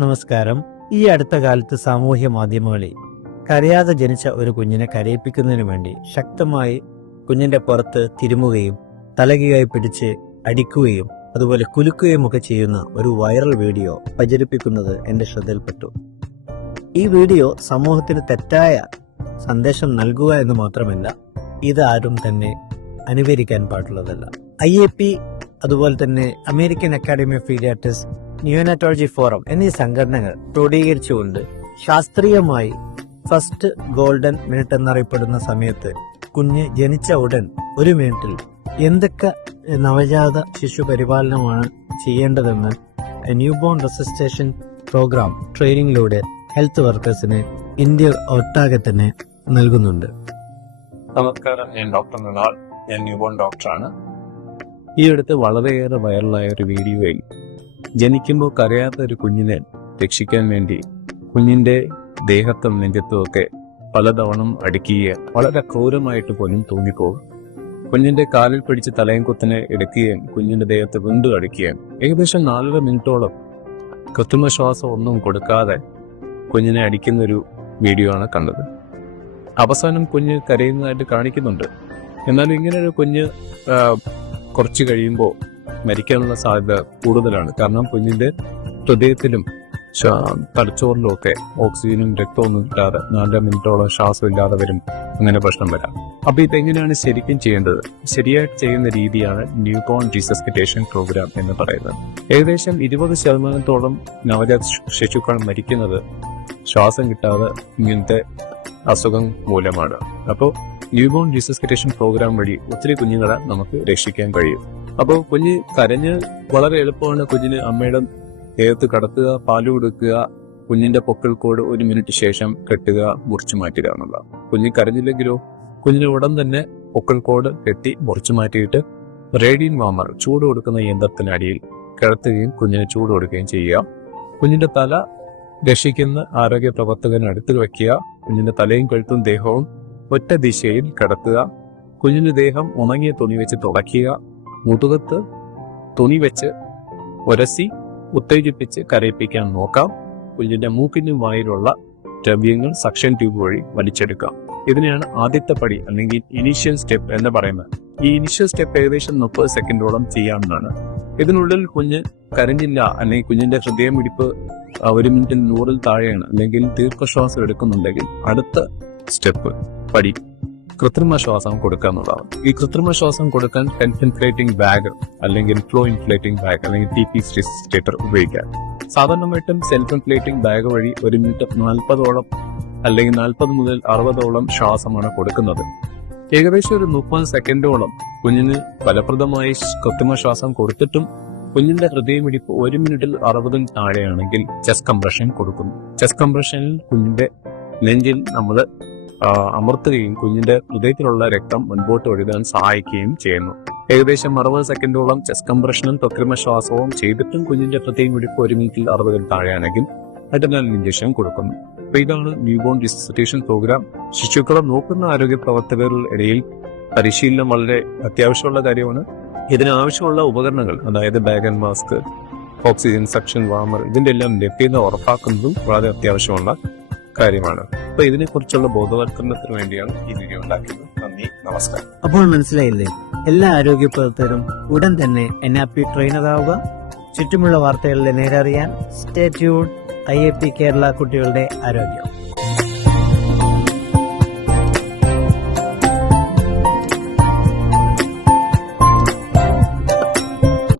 നമസ്കാരം. ഈ അടുത്ത കാലത്ത് സാമൂഹ്യ മാധ്യമങ്ങളിൽ കരയാതെ ജനിച്ച ഒരു കുഞ്ഞിനെ കരയിപ്പിക്കുന്നതിനു വേണ്ടി ശക്തമായി കുഞ്ഞിന്റെ പുറത്ത് തിരുമുകയും തലകീഴായി പിടിച്ച് അടിക്കുകയും അതുപോലെ കുലുക്കുകയും ഒക്കെ ചെയ്യുന്ന ഒരു വൈറൽ വീഡിയോ പ്രചരിപ്പിക്കുന്നത് എന്റെ ശ്രദ്ധയിൽപ്പെട്ടു. ഈ വീഡിയോ സമൂഹത്തിന് തെറ്റായ സന്ദേശം നൽകുക എന്ന് മാത്രമല്ല, ഇത് ആരും തന്നെ അനുകരിക്കാൻ പാടുള്ളതല്ല. IAP അതുപോലെ തന്നെ American academy of pediatrics, neonatology forum എന്നീ സംഘടനകൾ ക്രോഡീകരിച്ചുകൊണ്ട് ശാസ്ത്രീയമായി ഫസ്റ്റ് ഗോൾഡൻ മിനിറ്റ് എന്നറിയപ്പെടുന്ന സമയത്ത് കുഞ്ഞ് ജനിച്ച ഉടൻ 1 മിനിറ്റിൽ എന്തൊക്കെ നവജാത ശിശു പരിപാലനമാണ് ചെയ്യേണ്ടതെന്ന് ന്യൂ ബോൺ റെസിസ്റ്റേഷൻ പ്രോഗ്രാം ട്രെയിനിങ്ങിലൂടെ ഹെൽത്ത് വർക്കേഴ്സിന് ഇന്ത്യ ഒട്ടാകെ തന്നെ നൽകുന്നുണ്ട്. നമസ്കാരം, ഞാൻ ഡോക്ടർ മൃണാൾ. ഞാൻ ന്യൂബോൺ ഡോക്ടറാണ്. ഈ അടുത്ത് വളരെയേറെ വൈറലായ ഒരു വീഡിയോയിൽ ജനിക്കുമ്പോൾ കരയാത്ത ഒരു കുഞ്ഞിനെ രക്ഷിക്കാൻ വേണ്ടി കുഞ്ഞിന്റെ ദേഹത്തും നെഞ്ചത്തും ഒക്കെ പലതവണ അടിക്കുകയും വളരെ ക്രൂരമായിട്ട് പോലും തോന്നിപ്പോകും. കുഞ്ഞിന്റെ കാലിൽ പിടിച്ച് തലയും കുത്തിനെ എടുക്കുകയും കുഞ്ഞിന്റെ ദേഹത്ത് വീണ്ടും അടിക്കുകയും ഏകദേശം 4 മിനിറ്റോളം കൃത്രിമ ശ്വാസം ഒന്നും കൊടുക്കാതെ കുഞ്ഞിനെ അടിക്കുന്നൊരു വീഡിയോ ആണ് കണ്ടത്. അവസാനം കുഞ്ഞ് കരയുന്നതായിട്ട് കാണിക്കുന്നുണ്ട്. എന്നാലും ഇങ്ങനൊരു കുഞ്ഞ് കുറച്ച് കഴിയുമ്പോൾ മരിക്കാനുള്ള സാധ്യത കൂടുതലാണ്. കാരണം കുഞ്ഞിന്റെ ഹൃദയത്തിലും തലച്ചോറിലും ഒക്കെ ഓക്സിജനും രക്തമൊന്നും കിട്ടാതെ 4 മിനിറ്റോളം ശ്വാസം ഇല്ലാതെ വരും. അങ്ങനെ പ്രശ്നം വരാം. അപ്പൊ ഇതെങ്ങനെയാണ് ശരിക്കും ചെയ്യേണ്ടത്? ശരിയായിട്ട് ചെയ്യുന്ന രീതിയാണ് ന്യൂ ബോൺ റീസസിറ്റേഷൻ പ്രോഗ്രാം എന്ന് പറയുന്നത്. ഏകദേശം 20% നവജാത ശിശുക്കൾ മരിക്കുന്നത് ശ്വാസം കിട്ടാതെ ഇങ്ങനത്തെ അസുഖം മൂലമാണ്. അപ്പോൾ ന്യൂബോൺ റീസസിറ്റേഷൻ പ്രോഗ്രാം വഴി ഒത്തിരി കുഞ്ഞുങ്ങളെ നമുക്ക് രക്ഷിക്കാൻ കഴിയും. അപ്പോൾ കുഞ്ഞ് കരഞ്ഞ് വളരെ എളുപ്പമാണ് കുഞ്ഞിന് അമ്മയുടെ ദേഹത്ത് കടത്തുക, പാല് കൊടുക്കുക, കുഞ്ഞിന്റെ പൊക്കിൾ കോഡ് 1 മിനിറ്റ് ശേഷം കെട്ടുക, മുറിച്ചു മാറ്റുക എന്നുള്ള. കുഞ്ഞ് കരഞ്ഞില്ലെങ്കിലോ കുഞ്ഞിന് ഉടൻ തന്നെ പൊക്കിൾ കോഡ് കെട്ടി മുറിച്ചു മാറ്റിയിട്ട് റേഡിയൻ വാമർ ചൂട് കൊടുക്കുന്ന യന്ത്രത്തിനടിയിൽ കിടത്തുകയും കുഞ്ഞിന് ചൂട് കൊടുക്കുകയും ചെയ്യുക. കുഞ്ഞിന്റെ തല രക്ഷിക്കുന്ന ആരോഗ്യ പ്രവർത്തകന് അടുത്ത് വയ്ക്കുക. കുഞ്ഞിന്റെ തലയും കഴുത്തും ദേഹവും ഒറ്റ ദിശയിൽ കിടത്തുക. കുഞ്ഞിന്റെ ദേഹം ഉണങ്ങിയ തുണി വെച്ച് തുടയ്ക്കുക. മുതുകത്ത് തുണി വെച്ച് ഉരസി ഉത്തേജിപ്പിച്ച് കരയിപ്പിക്കാൻ നോക്കാം. കുഞ്ഞിന്റെ മൂക്കിനും വായിലുള്ള ദ്രവ്യങ്ങൾ സക്ഷൻ ട്യൂബ് വഴി വലിച്ചെടുക്കാം. ഇതിനെയാണ് ആദ്യത്തെ പടി അല്ലെങ്കിൽ ഇനീഷ്യൽ സ്റ്റെപ്പ് എന്ന് പറയുന്നത്. ഈ ഇനീഷ്യൽ സ്റ്റെപ്പ് ഏകദേശം 30 സെക്കൻഡോളം ചെയ്യാവുന്നതാണ്. ഇതിനുള്ളിൽ കുഞ്ഞ് കരഞ്ഞില്ല അല്ലെങ്കിൽ കുഞ്ഞിന്റെ ഹൃദയമിടിപ്പ് 1 മിനിറ്റിൽ 100-ൽ താഴെയാണ് അല്ലെങ്കിൽ ദീർഘശ്വാസം എടുക്കുന്നുണ്ടെങ്കിൽ അടുത്ത സ്റ്റെപ്പ് പടി കൃത്രിമ ശ്വാസം കൊടുക്കുക എന്നുള്ളതാണ്. ഈ കൃത്രിമ ശ്വാസം കൊടുക്കാൻ ടെൻഷൻ ഇൻഫ്ലേറ്റിംഗ് ബാഗ് അല്ലെങ്കിൽ ഫ്ലോ ഇൻഫ്ലേറ്റിംഗ് ബാഗ് അല്ലെങ്കിൽ TP റെസിസ്റ്റേറ്റർ ഉപയോഗിക്കാം. സാധാരണമായിട്ടും സെൽഫ് ഇൻഫ്ലേറ്റിംഗ് ബാഗ് വഴി 1 മിനിറ്റ് 40ഓളം അല്ലെങ്കിൽ 40 മുതൽ 60ഓളം ശ്വാസമാണ് കൊടുക്കുന്നത്. ഏകദേശം ഒരു 30 സെക്കൻഡോളം കുഞ്ഞിന് ഫലപ്രദമായി കൃത്രിമ ശ്വാസം കൊടുത്തിട്ടും കുഞ്ഞിന്റെ ഹൃദയമിടിപ്പ് 1 മിനിറ്റിൽ 60-ൽ താഴെയാണെങ്കിൽ ചെസ്റ്റ് കംപ്രഷൻ കൊടുക്കുന്നു. ചെസ്റ്റ് കംപ്രഷനിൽ കുഞ്ഞിന്റെ നെഞ്ചിൽ നമ്മൾ അമർത്തുകയും കുഞ്ഞിന്റെ ഹൃദയത്തിലുള്ള രക്തം മുൻപോട്ട് ഒഴുകാൻ സഹായിക്കുകയും ചെയ്യുന്നു. ഏകദേശം 60 സെക്കൻഡോളം ചെസ്റ്റ് കംപ്രഷനും കൃത്രിമ ശ്വാസവും ചെയ്തിട്ടും കുഞ്ഞിന്റെ ഹൃദയമിടിപ്പ് 1 മിനിറ്റിൽ 60-ൽ താഴെയാണെങ്കിൽ അഡ്രിനാലിൻ ഇഞ്ചക്ഷൻ കൊടുക്കുന്നു. അപ്പൊ ഇതാണ് ന്യൂബോൺ റീസസിറ്റേഷൻ പ്രോഗ്രാം. ശിശുക്കളെ നോക്കുന്ന ആരോഗ്യ പ്രവർത്തകരുടെ ഇടയിൽ പരിശീലനം വളരെ അത്യാവശ്യമുള്ള കാര്യമാണ്. ഇതിനാവശ്യമുള്ള ഉപകരണങ്ങൾ, അതായത് bag and mask, oxygen, suction warmer, ഇതിന്റെ എല്ലാം ലഭ്യത ഉറപ്പാക്കുന്നതും വളരെ അത്യാവശ്യമുള്ള കാര്യമാണ്. അപ്പൊ ഇതിനെക്കുറിച്ചുള്ള ബോധവൽക്കരണത്തിന് വേണ്ടിയാണ് ഈ വീഡിയോ ഉണ്ടാക്കിയത്. നന്ദി, നമസ്കാരം. അപ്പോൾ മനസ്സിലായില്ലേ? എല്ലാ ആരോഗ്യ പ്രവർത്തകരും ഉടൻ തന്നെ NAP ട്രെയിനർ ആവുക. ചുറ്റുമുള്ള വാർത്തകളിലെ നേരറിയാൻ സ്റ്റേ ട്യൂൺ. IAP കേരള കുട്ടികളുടെ ആരോഗ്യം.